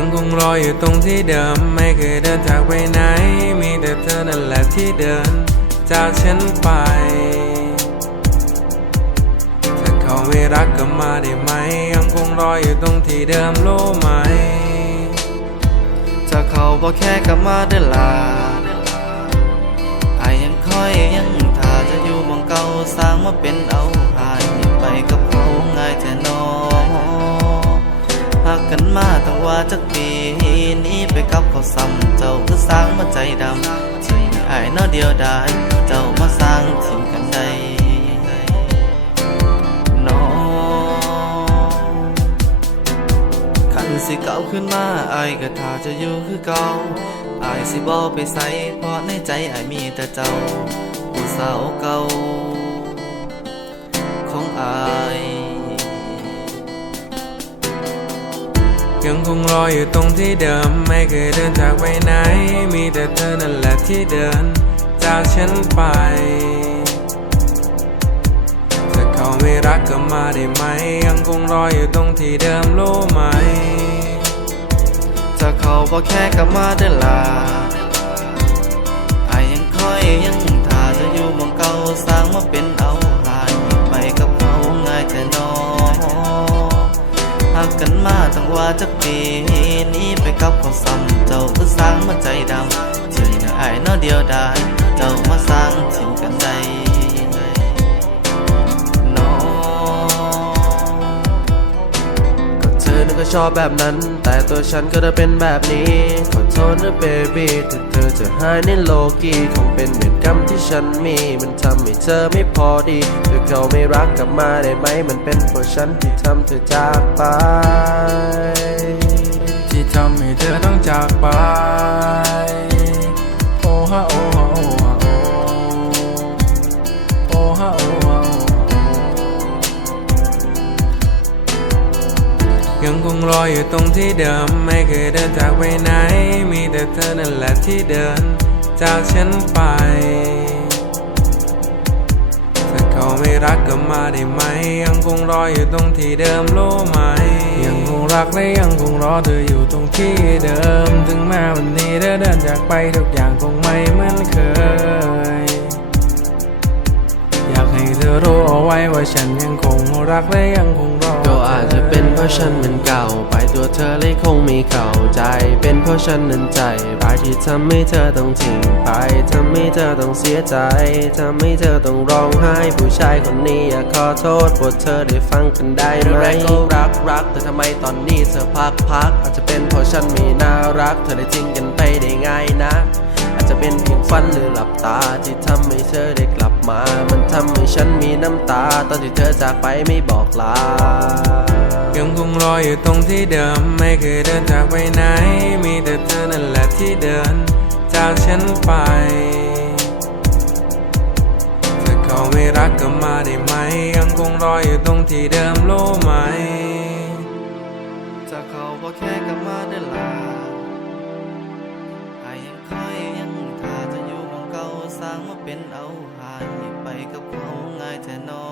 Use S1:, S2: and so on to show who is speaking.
S1: ยังคงรออยู่ตรงที่เดิม ไม่เคยเดินจากไปไหน มีแต่เธอนั่นแหละที่เดิน จากฉันไป ถ้าเขาไม่รักก็มาได้ไหม ยังคงรออยู่ตรงที่เดิมรู้ไหม
S2: ถ้าเขาบอกแค่กลับมาเด้อล่ะไอายยังคอยยังถ้าจะอยู่หมองเก่าสร้างมาเป็นเอาหาย จักปีนี้ไปกับเขาซ้ำเจ้าคือสร้างมาใจดำที่ไอายนอเดียวดายเจ้ามาสร้างทิ้งกันได้นอคันสิเก่าขึ้นมาไอายก็ถ้าจะอยู่คือเก่าไอายสิบ่ไปใส่เพราะในใจไอายมีแต่เจ้าผู้สาวเก่าของไอ ยั
S1: งคงรออยู่ตรงที่เดิม ไม่เคยเดินจากไปไหน มีแต่เธอนั่นแหละที่เดิน จากฉันไป ถ้าเขาไม่รักก็มาได้ไหม ยังคงรออยู่ตรงที่เดิมรู้ไหม
S2: ถ้าเขาบอกแค่กลับมาเด้อล่ะอา กันมาตั้งว่าจักปีนี้ไปกับเขาซ้ำเจ้าก็สร้างมาใจดำที่น่าอายเนอเดียวได้ เจ้ามาสร้าง
S3: ชอบแบบนั้น แต่ตัวฉันก็จะเป็นแบบนี้ ขอโทษนะเบบี้ถ้าเธอจะหายในโลกีคงเป็นเวรกรรมที่ฉันมี มันทำให้เธอไม่พอดีถ้าเขาไม่รักกลับมาได้ไหม มันเป็นเพราะฉันที่ทำเธอจากไป
S1: งคงรออยู่ตรงที่เดิม ไม่เคยเดินจากไปไหน มีแต่เธอนั่นแหละที่เดิน จากฉันไป ถ้าเขาไม่รักก็มาได้ไหม ยังคงรออยู่ตรงที่เดิมรู้ไหม ยังคงรักและยังคงรอเธออยู่ตรงที่เดิม ถึงแม้วันนี้เธอเดินจากไปทุกอย่างคง ไว้ว่าฉันยังคงรักและยังคงรอ
S3: ก็อาจจะเป็นเพราะฉันมันเก่า ไปตัวเธอเลยคงไม่เข้าใจ เป็นเพราะฉันนั้นใจร้ายที่ทำให้เธอต้องทิ้งไปทำให้เธอต้องเสียใจทำให้เธอต้องร้องไห้ผู้ชายคนนี้อยากขอโทษโปรดเธอได้ฟังกันได้ไหมแรกก็รักรักแต่ทำไมตอนนี้เธอพักพักอาจจะเป็นเพราะฉันไม่น่ารัก เธอได้ทิ้งกันไปได้ง่ายนะอาจจะ เป็นเพียงฝันหรือหลับตา ที่ทำให้เธอได้กลับมา มันทำให้ฉันมีน้ำตา ตอนที่เธอจากไปไม่บอกลา
S1: ยังคงรออยู่ตรงที่เดิม ไม่เคยเดินจากไปไหน มีแต่เธอนั่นแหละที่เดิน จากฉันไปถ้าเขาไม่รักก็มาได้ไหม ยังคงรออยู่ตรงที่เดิมรู้ไหม
S2: ถ้าเขาบอกแค่กลับมาเด้อล่ะ สร้างมาเป็นเอาหายไปกับเขาง่ายแท่นอ